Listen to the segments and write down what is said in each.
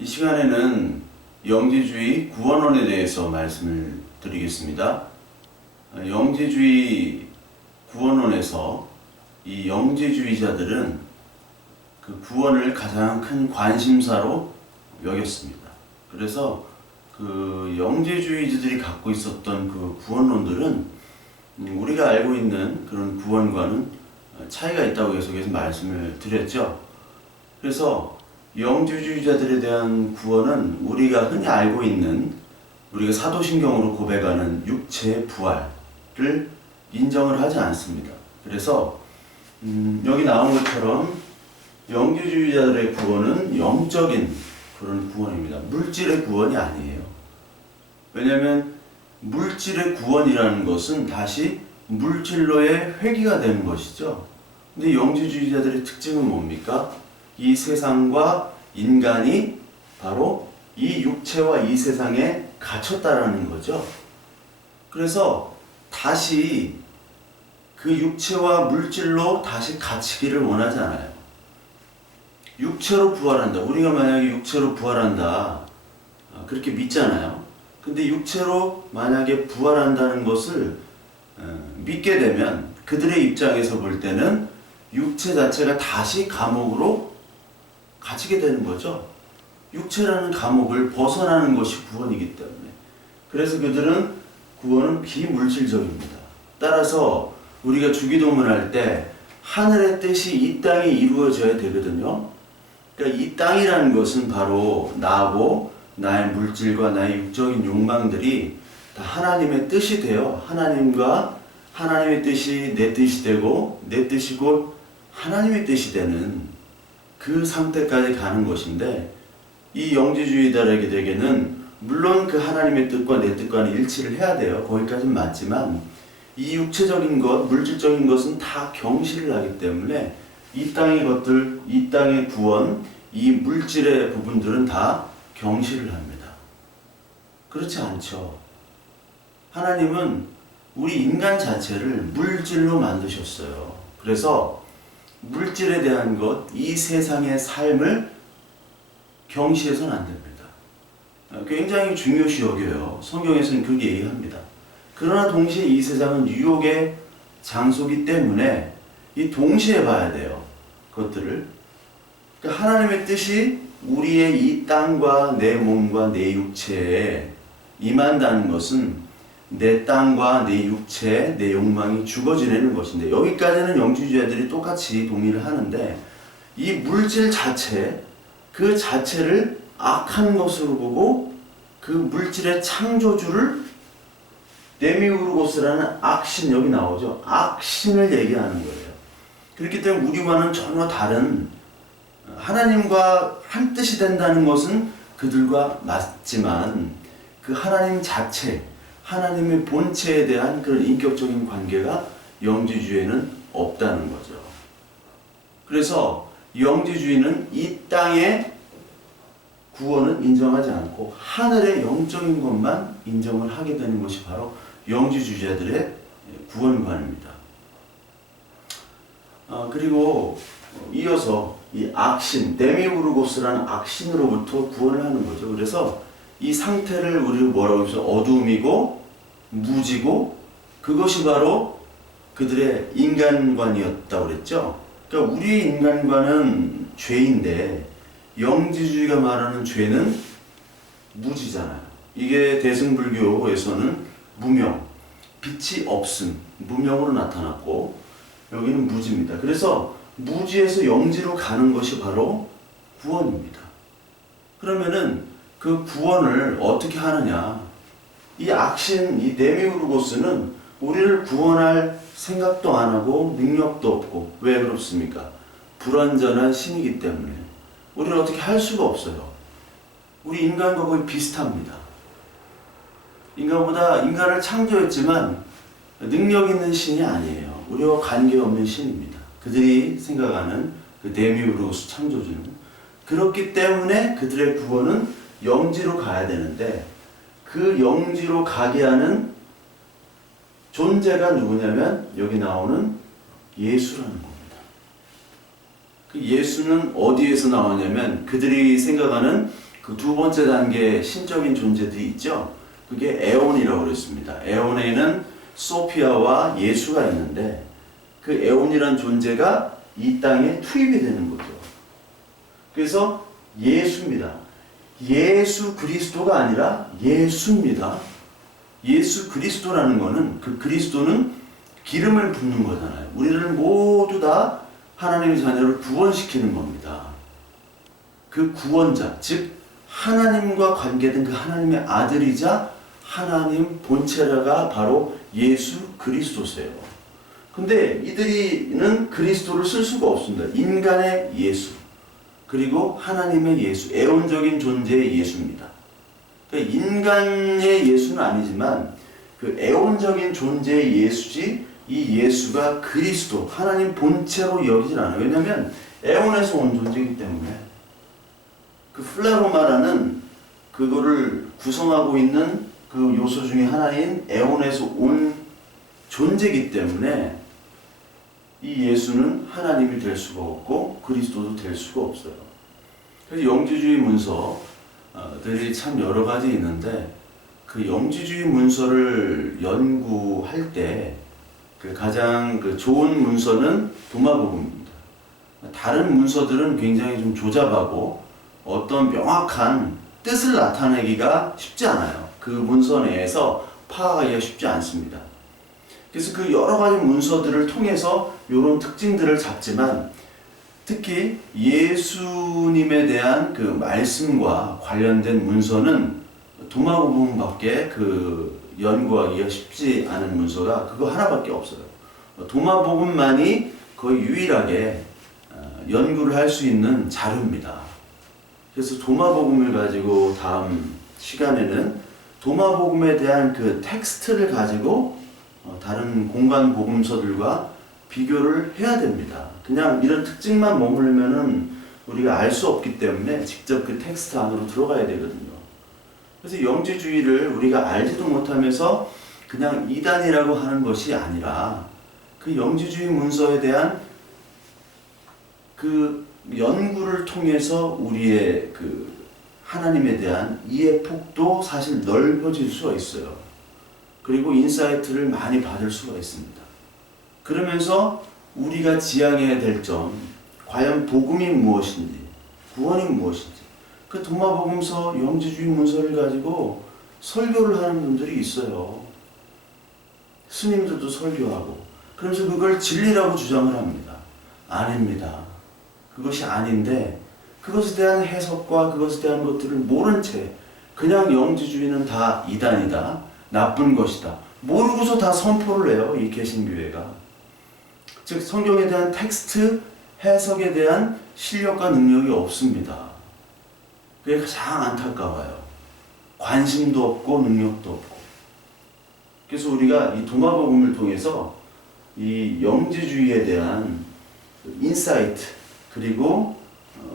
이 시간에는 영지주의 구원론에 대해서 말씀을 드리겠습니다. 영지주의 구원론에서 이 영지주의자들은 그 구원을 가장 큰 관심사로 여겼습니다. 그래서 그 영지주의자들이 갖고 있었던 그 구원론들은 우리가 알고 있는 그런 구원과는 차이가 있다고 계속해서 말씀을 드렸죠. 그래서 영지주의자들에 대한 구원은 우리가 흔히 알고 있는, 우리가 사도신경으로 고백하는 육체의 부활을 인정을 하지 않습니다. 그래서 여기 나온 것처럼 영지주의자들의 구원은 영적인 그런 구원입니다. 물질의 구원이 아니에요. 왜냐하면 물질의 구원이라는 것은 다시 물질로의 회귀가 되는 것이죠. 근데 영지주의자들의 특징은 뭡니까? 이 세상과 인간이 바로 이 육체와 이 세상에 갇혔다라는 거죠. 그래서 다시 그 육체와 물질로 다시 갇히기를 원하지 않아요. 육체로 부활한다. 우리가 만약에 육체로 부활한다, 그렇게 믿잖아요. 근데 육체로 만약에 부활한다는 것을 믿게 되면 그들의 입장에서 볼 때는 육체 자체가 다시 감옥으로 갇히게 되는 거죠. 육체라는 감옥을 벗어나는 것이 구원이기 때문에. 그래서 그들은 구원은 비물질적입니다. 따라서 우리가 주기도문을 할 때 하늘의 뜻이 이 땅에 이루어져야 되거든요. 그러니까 이 땅이라는 것은 바로 나하고 나의 물질과 나의 육적인 욕망들이 다 하나님의 뜻이 되어 하나님과 하나님의 뜻이 내 뜻이 되고 내 뜻이 곧 하나님의 뜻이 되는 그 상태까지 가는 것인데, 이 영지주의자에게는 물론 그 하나님의 뜻과 내 뜻과는 일치를 해야 돼요. 거기까지는 맞지만 이 육체적인 것, 물질적인 것은 다 경시를 하기 때문에 이 땅의 것들, 이 땅의 구원, 이 물질의 부분들은 다 경시를 합니다. 그렇지 않죠. 하나님은 우리 인간 자체를 물질로 만드셨어요. 그래서 물질에 대한 것, 이 세상의 삶을 경시해서는 안 됩니다. 굉장히 중요시 여겨요. 성경에서는 그렇게 얘기합니다. 그러나 동시에 이 세상은 유혹의 장소이기 때문에 이 동시에 봐야 돼요. 그것들을. 그러니까 하나님의 뜻이 우리의 이 땅과 내 몸과 내 육체에 임한다는 것은 내 땅과 내 육체, 내 욕망이 죽어 지내는 것인데, 여기까지는 영지주의자들이 똑같이 동의를 하는데, 이 물질 자체, 그 자체를 악한 것으로 보고 그 물질의 창조주를 데미우르고스라는 악신, 여기 나오죠. 악신을 얘기하는 거예요. 그렇기 때문에 우리와는 전혀 다른, 하나님과 한 뜻이 된다는 것은 그들과 맞지만 그 하나님 자체, 하나님의 본체에 대한 그런 인격적인 관계가 영지주의에는 없다는 거죠. 그래서 영지주의는 이 땅의 구원은 인정하지 않고 하늘의 영적인 것만 인정을 하게 되는 것이 바로 영지주의자들의 구원관입니다. 그리고 이어서 이 악신, 데미우르고스라는 악신으로부터 구원을 하는 거죠. 그래서 이 상태를 우리가 뭐라고 해서 어두움이고 무지고, 그것이 바로 그들의 인간관이었다고 그랬죠. 그러니까 우리의 인간관은 죄인데 영지주의가 말하는 죄는 무지잖아요. 이게 대승불교에서는 무명, 빛이 없음, 무명으로 나타났고, 여기는 무지입니다. 그래서 무지에서 영지로 가는 것이 바로 구원입니다. 그러면은 그 구원을 어떻게 하느냐? 이 악신, 이 데미우르고스는 우리를 구원할 생각도 안 하고 능력도 없고, 왜 그렇습니까? 불완전한 신이기 때문에 우리를 어떻게 할 수가 없어요. 우리 인간과 거의 비슷합니다. 인간을 창조했지만 능력 있는 신이 아니에요. 우리와 관계없는 신입니다. 그들이 생각하는 그 데미우르고스 창조주는. 그렇기 때문에 그들의 구원은 영지로 가야 되는데, 그 영지로 가게 하는 존재가 누구냐면 여기 나오는 예수라는 겁니다. 그 예수는 어디에서 나오냐면 그들이 생각하는 그 그 두 번째 단계 신적인 존재들이 있죠. 그게 에온이라고 그랬습니다. 에온에는 소피아와 예수가 있는데 그 에온이란 존재가 이 땅에 투입이 되는 거죠. 그래서 예수입니다. 예수 그리스도가 아니라 예수입니다. 예수 그리스도라는 거는 그 그리스도는 기름을 붓는 거잖아요. 우리를 모두 다 하나님의 자녀를 구원시키는 겁니다. 그 구원자, 즉 하나님과 관계된 그 하나님의 아들이자 하나님 본체라가 바로 예수 그리스도세요. 근데 이들이는 그리스도를 쓸 수가 없습니다. 인간의 예수, 그리고 하나님의 예수, 애원적인 존재의 예수입니다. 그러니까 인간의 예수는 아니지만 그 애원적인 존재의 예수지, 이 예수가 그리스도, 하나님 본체로 여기질 않아요. 왜냐하면 애원에서 온 존재이기 때문에. 그 플레로마라는 그거를 구성하고 있는 그 요소 중에 하나인 에온에서 온 존재이기 때문에 이 예수는 하나님이 될 수가 없고 그리스도도 될 수가 없어요. 그래서 영지주의 문서들이 참 여러 가지 있는데 그 영지주의 문서를 연구할 때 그 가장 그 좋은 문서는 도마복음입니다. 다른 문서들은 굉장히 좀 조잡하고 어떤 명확한 뜻을 나타내기가 쉽지 않아요. 그 문서 내에서 파악하기가 쉽지 않습니다. 그래서 그 여러 가지 문서들을 통해서 이런 특징들을 잡지만 특히 예수님에 대한 그 말씀과 관련된 문서는 도마복음밖에 그 연구하기가 쉽지 않은 문서가 그거 하나밖에 없어요. 도마복음만이 거의 유일하게 연구를 할 수 있는 자료입니다. 그래서 도마복음을 가지고 다음 시간에는 도마복음에 대한 그 텍스트를 가지고 다른 공간 복음서들과 비교를 해야 됩니다. 그냥 이런 특징만 머물면은 우리가 알 수 없기 때문에 직접 그 텍스트 안으로 들어가야 되거든요. 그래서 영지주의를 우리가 알지도 못하면서 그냥 이단이라고 하는 것이 아니라 그 영지주의 문서에 대한 그 연구를 통해서 우리의 그 하나님에 대한 이해 폭도 사실 넓어질 수가 있어요. 그리고 인사이트를 많이 받을 수가 있습니다. 그러면서 우리가 지향해야 될 점, 과연 복음이 무엇인지, 구원이 무엇인지, 그 도마복음서 영지주의 문서를 가지고 설교를 하는 분들이 있어요. 스님들도 설교하고 그러면서 그걸 진리라고 주장을 합니다. 아닙니다. 그것이 아닌데 그것에 대한 해석과 그것에 대한 것들을 모른 채 그냥 영지주의는 다 이단이다, 나쁜 것이다 모르고서 다 선포를 해요. 이 개신교회가. 즉 성경에 대한 텍스트 해석에 대한 실력과 능력이 없습니다. 그게 가장 안타까워요. 관심도 없고 능력도 없고. 그래서 우리가 이 도마복음을 통해서 이 영지주의에 대한 인사이트 그리고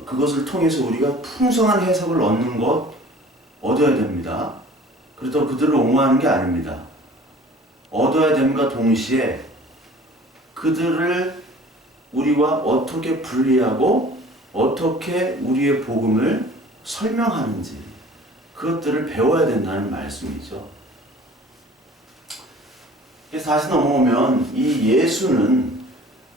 그것을 통해서 우리가 풍성한 해석을 얻는 것 얻어야 됩니다. 그렇다고 그들을 옹호하는 게 아닙니다. 얻어야 됨과 동시에 그들을 우리와 어떻게 분리하고 어떻게 우리의 복음을 설명하는지 그것들을 배워야 된다는 말씀이죠. 그래서 다시 넘어오면 이 예수는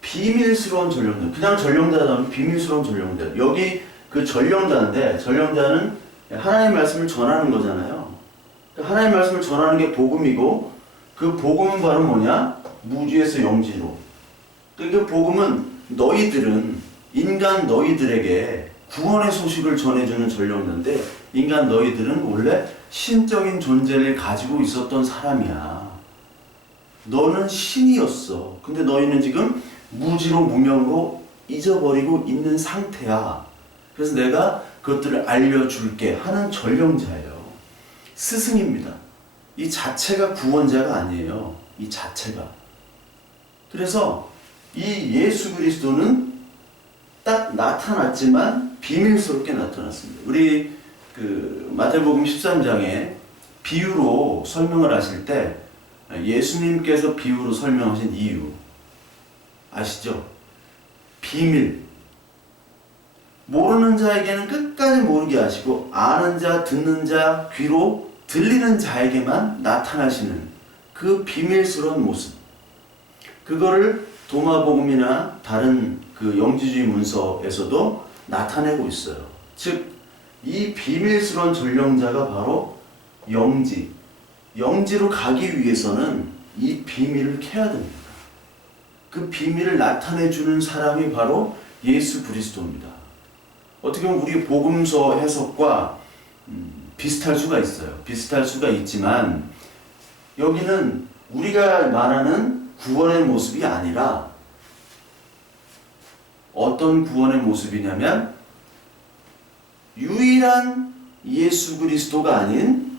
비밀스러운 전령자, 그냥 전령자라면 비밀스러운 전령자. 여기 그 전령자인데 전령자는 하나님의 말씀을 전하는 거잖아요. 하나님의 말씀을 전하는 게 복음이고 그 복음은 바로 뭐냐? 무지에서 영지로. 그 복음은 너희들은 인간 너희들에게 구원의 소식을 전해주는 전령자인데 인간 너희들은 원래 신적인 존재를 가지고 있었던 사람이야. 너는 신이었어. 근데 너희는 지금 무지로 무명으로 잊어버리고 있는 상태야. 그래서 내가 그것들을 알려줄게 하는 전령자예요. 스승입니다. 이 자체가 구원자가 아니에요. 이 자체가. 그래서 이 예수 그리스도는 딱 나타났지만 비밀스럽게 나타났습니다. 우리 그 마태복음 13장에 비유로 설명을 하실 때 예수님께서 비유로 설명하신 이유 아시죠? 비밀. 모르는 자에게는 끝까지 모르게 하시고 아는 자, 듣는 자, 귀로 들리는 자에게만 나타나시는 그 비밀스러운 모습, 그거를 도마복음이나 다른 그 영지주의 문서에서도 나타내고 있어요. 즉, 이 비밀스러운 전령자가 바로 영지로 가기 위해서는 이 비밀을 캐야 됩니다. 그 비밀을 나타내주는 사람이 바로 예수 그리스도입니다. 어떻게 보면 우리 복음서 해석과 비슷할 수가 있어요. 비슷할 수가 있지만 여기는 우리가 말하는 구원의 모습이 아니라 어떤 구원의 모습이냐면 유일한 예수 그리스도가 아닌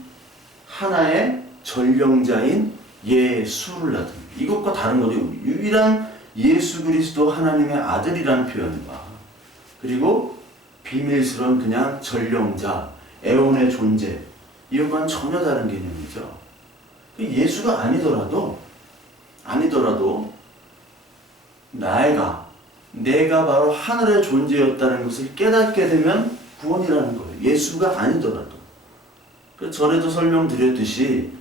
하나의 전령자인 예수를 나타냅니다. 이것과 다른 거죠. 유일한 예수 그리스도 하나님의 아들이라는 표현과 그리고 비밀스러운 그냥 전령자, 애원의 존재, 이것과는 전혀 다른 개념이죠. 예수가 아니더라도 내가 바로 하늘의 존재였다는 것을 깨닫게 되면 구원이라는 거예요. 예수가 아니더라도. 전에도 설명드렸듯이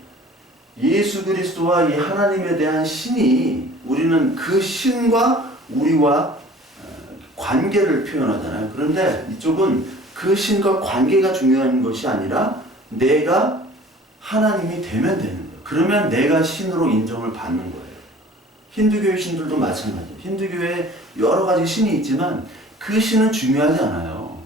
예수 그리스도와 이 하나님에 대한 신이, 우리는 그 신과 우리와 관계를 표현하잖아요. 그런데 이쪽은 그 신과 관계가 중요한 것이 아니라 내가 하나님이 되면 되는 거예요. 그러면 내가 신으로 인정을 받는 거예요. 힌두교의 신들도 마찬가지예요. 힌두교에 여러 가지 신이 있지만 그 신은 중요하지 않아요.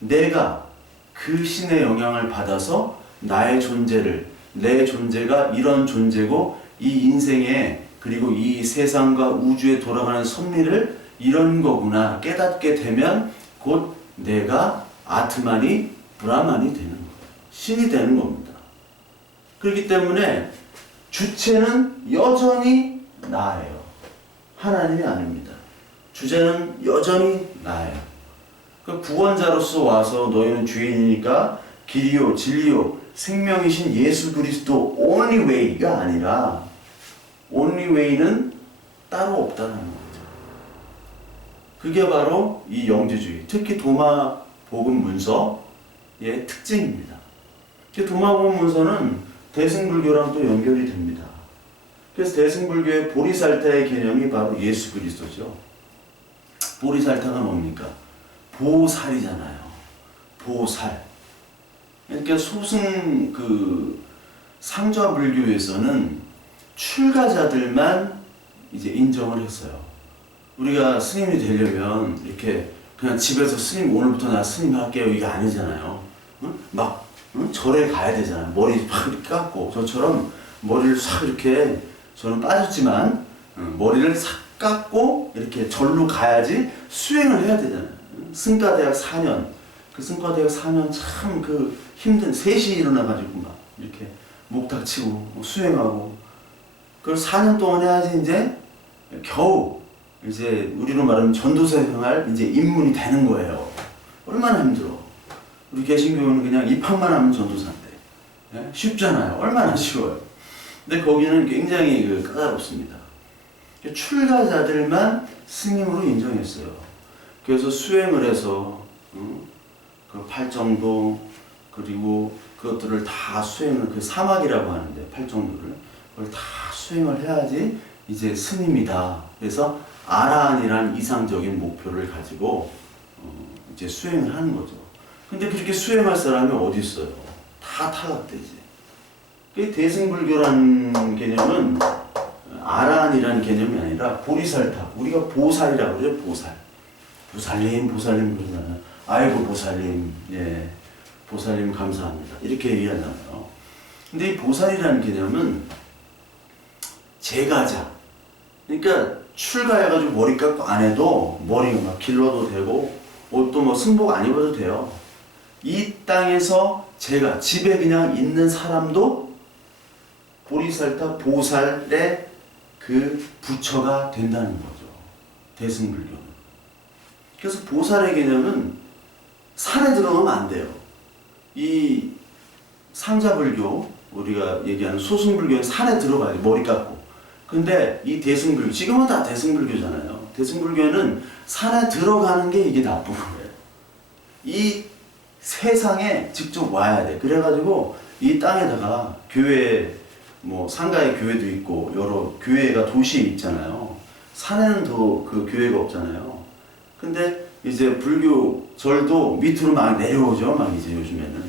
내가 그 신의 영향을 받아서 나의 존재를, 내 존재가 이런 존재고 이 인생에 그리고 이 세상과 우주에 돌아가는 섭리를 이런 거구나 깨닫게 되면 곧 내가 아트만이 브라만이 되는 거예요. 신이 되는 겁니다. 그렇기 때문에 주체는 여전히 나예요. 하나님이 아닙니다. 주제는 여전히 나예요. 그 구원자로서 와서 너희는 죄인이니까 길이요 진리요 생명이신 예수 그리스도 only way가 아니라 only way는 따로 없다는 거죠. 그게 바로 이 영지주의, 특히 도마복음 문서의 특징입니다. 도마복음 문서는 대승불교랑 또 연결이 됩니다. 그래서 대승불교의 보리살타의 개념이 바로 예수 그리스도죠. 보리살타가 뭡니까? 보살이잖아요. 보살. 그러니까 소승 상좌불교에서는 출가자들만 이제 인정을 했어요. 우리가 스님이 되려면 이렇게 그냥 집에서 스님 오늘부터 나 스님 할게요 이게 아니잖아요. 절에 가야 되잖아요. 머리 팍 이렇게 깎고 저처럼 머리를 싹 이렇게 저는 빠졌지만 머리를 싹 깎고 이렇게 절로 가야지 수행을 해야 되잖아요. 승가대학 4년 그 승가대학 4년 참 힘든 3시에 일어나가지고 막 이렇게 목탁 치고 수행하고 그걸 4년 동안 해야지 이제 겨우 이제 우리로 말하면 전도사 생활 이제 입문이 되는 거예요. 얼마나 힘들어. 우리 개신교는 그냥 입학만 하면 전도사인데 예? 쉽잖아요. 얼마나 쉬워요. 근데 거기는 굉장히 까다롭습니다. 출가자들만 스님으로 인정했어요. 그래서 수행을 해서 그 팔정도 그리고 그것들을 다 수행을 사막이라고 하는데 팔정도를 그걸 다 수행을 해야지 이제 스님이다. 그래서 아라한이라는 이상적인 목표를 가지고 이제 수행을 하는 거죠. 근데 그렇게 수행할 사람이 어디 있어요? 다 타락되지. 그 대승불교라는 개념은 아라한이라는 개념이 아니라 보리살타. 우리가 보살이라고 그러죠. 보살. 보살님 그러잖아요. 아이고 보살님, 예, 보살님 감사합니다. 이렇게 얘기하잖아요. 근데 이 보살이라는 개념은 제가자. 그러니까 출가해가지고 머리 깎고 안 해도 머리가 막 길러도 되고 옷도 뭐 승복 안 입어도 돼요. 이 땅에서 제가 집에 그냥 있는 사람도 보리살타 보살의 그 부처가 된다는 거죠. 대승불교는. 그래서 보살의 개념은 산에 들어가면 안 돼요. 이 상자불교, 우리가 얘기하는 소승불교는 산에 들어가요. 머리 깎고. 근데 이 대승불교, 지금은 다 대승불교잖아요. 대승불교는 산에 들어가는 게 이게 나쁜 거예요. 이 세상에 직접 와야 돼. 그래가지고 이 땅에다가 교회, 뭐 상가에 교회도 있고 여러 교회가 도시에 있잖아요. 산에는 더 그 교회가 없잖아요. 근데 이제 불교 절도 밑으로 막 내려오죠. 막 이제 요즘에는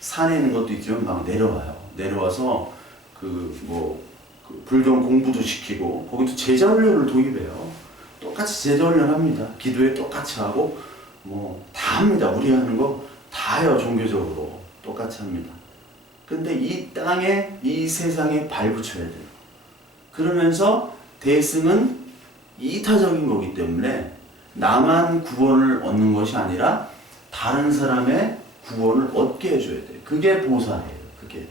산에 있는 것도 있지만 막 내려와요. 내려와서 그 불경 공부도 시키고 거기도 제자 훈련을 도입해요. 똑같이 제자 훈련합니다. 기도회 똑같이 하고 뭐 다 합니다. 우리가 하는 거 다 해요. 종교적으로 똑같이 합니다. 근데 이 땅에 이 세상에 발붙여야 돼요. 그러면서 대승은 이타적인 거기 때문에 나만 구원을 얻는 것이 아니라 다른 사람의 구원을 얻게 해줘야 돼요. 그게 보살이에요. 그게.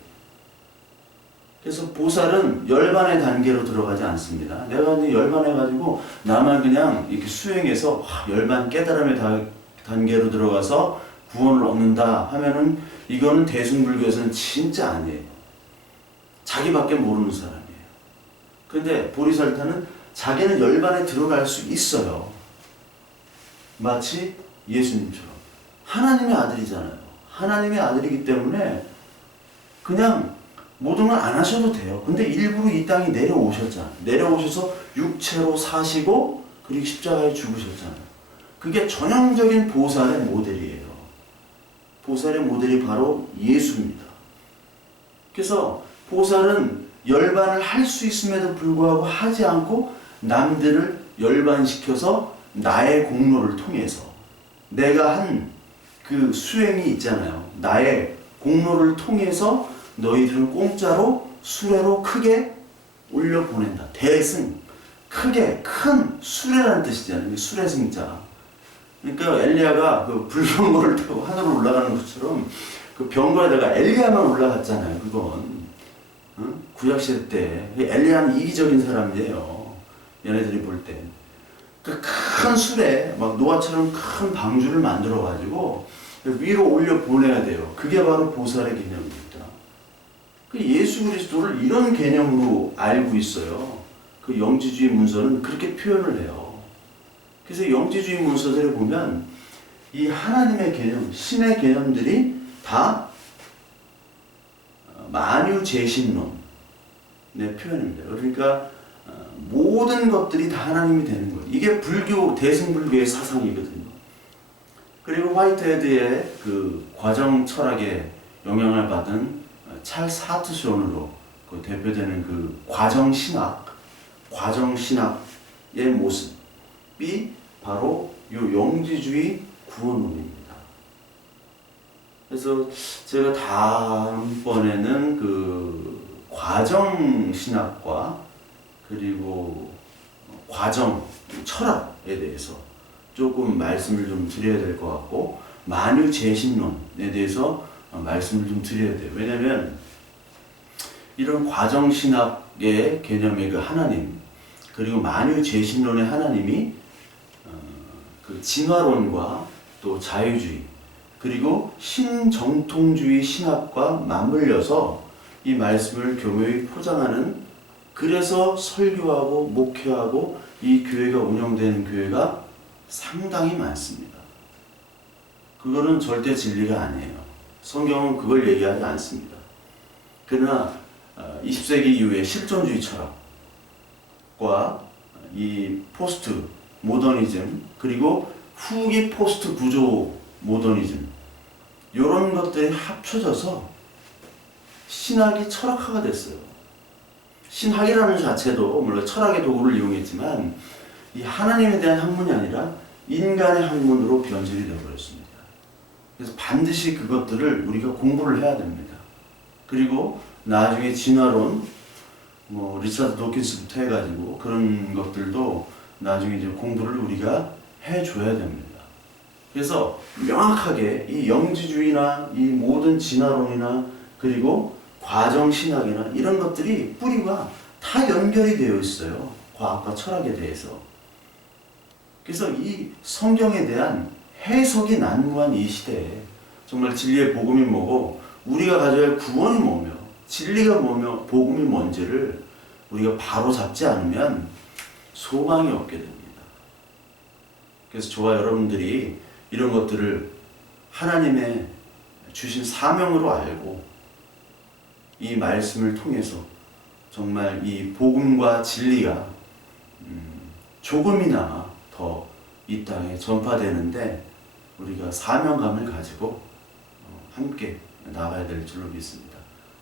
그래서 보살은 열반의 단계로 들어가지 않습니다. 내가 이제 열반해가지고 나만 그냥 이렇게 수행해서 열반 깨달음의 단계로 들어가서 구원을 얻는다 하면은 이거는 대승불교에서는 진짜 아니에요. 자기밖에 모르는 사람이에요. 근데 보리살타는 자기는 열반에 들어갈 수 있어요. 마치 예수님처럼. 하나님의 아들이잖아요. 하나님의 아들이기 때문에 그냥 모든 걸 안 하셔도 돼요. 근데 일부러 이 땅에 내려오셨잖아요. 내려오셔서 육체로 사시고 그리고 십자가에 죽으셨잖아요. 그게 전형적인 보살의 모델이에요. 보살의 모델이 바로 예수입니다. 그래서 보살은 열반을 할 수 있음에도 불구하고 하지 않고 남들을 열반시켜서 나의 공로를 통해서 내가 한 그 수행이 있잖아요. 나의 공로를 통해서 너희들은 공짜로 수레로 크게 올려보낸다. 대승, 크게 큰 수레라는 뜻이잖아요. 수레승자. 그러니까 엘리야가 그 불병거를 타고 하늘로 올라가는 것처럼 그 병거에다가 엘리야만 올라갔잖아요. 그건 구약시대 때 엘리야는 이기적인 사람이에요. 얘네들이 볼 때. 그 큰 수레, 막 노아처럼 큰 방주를 만들어 가지고 위로 올려 보내야 돼요. 그게 바로 보살의 개념입니다. 그 예수 그리스도를 이런 개념으로 알고 있어요. 그 영지주의 문서는 그렇게 표현을 해요. 그래서 영지주의 문서들을 보면 이 하나님의 개념, 신의 개념들이 다 만유재신론의 표현입니다. 그러니까 모든 것들이 다 하나님이 되는 거예요. 이게 불교, 대승불교의 사상이거든요. 그리고 화이트헤드의 그 과정 철학에 영향을 받은 찰스 하트존으로 그 대표되는 그 과정신학의 모습이 바로 이 영지주의 구원론입니다. 그래서 제가 다음번에는 그 과정신학과 그리고 과정 철학에 대해서 조금 말씀을 좀 드려야 될 것 같고 만유재신론에 대해서 말씀을 좀 드려야 돼요. 왜냐하면 이런 과정신학의 개념의 그 하나님 그리고 만유재신론의 하나님이 그 진화론과 또 자유주의 그리고 신정통주의 신학과 맞물려서 이 말씀을 교묘히 포장하는 그래서 설교하고 목회하고 이 교회가 운영되는 교회가 상당히 많습니다. 그거는 절대 진리가 아니에요. 성경은 그걸 얘기하지 않습니다. 그러나 20세기 이후에 실존주의 철학과 이 포스트 모더니즘 그리고 후기 포스트 구조 모더니즘 이런 것들이 합쳐져서 신학이 철학화가 됐어요. 신학이라는 자체도 물론 철학의 도구를 이용했지만 이 하나님에 대한 학문이 아니라 인간의 학문으로 변질이 되어버렸습니다. 그래서 반드시 그것들을 우리가 공부를 해야 됩니다. 그리고 나중에 진화론, 뭐 리차드 도킨스부터 해가지고 그런 것들도 나중에 이제 공부를 우리가 해줘야 됩니다. 그래서 명확하게 이 영지주의나 이 모든 진화론이나 그리고 과정신학이나 이런 것들이 뿌리가 다 연결이 되어 있어요. 과학과 철학에 대해서. 그래서 이 성경에 대한 해석이 난무한 이 시대에 정말 진리의 복음이 뭐고 우리가 가져야 할 구원이 뭐며 진리가 뭐며 복음이 뭔지를 우리가 바로 잡지 않으면 소망이 없게 됩니다. 그래서 저와 여러분들이 이런 것들을 하나님의 주신 사명으로 알고 이 말씀을 통해서 정말 이 복음과 진리가 조금이나마 더 이 땅에 전파되는데 우리가 사명감을 가지고 함께 나가야 될 줄로 믿습니다.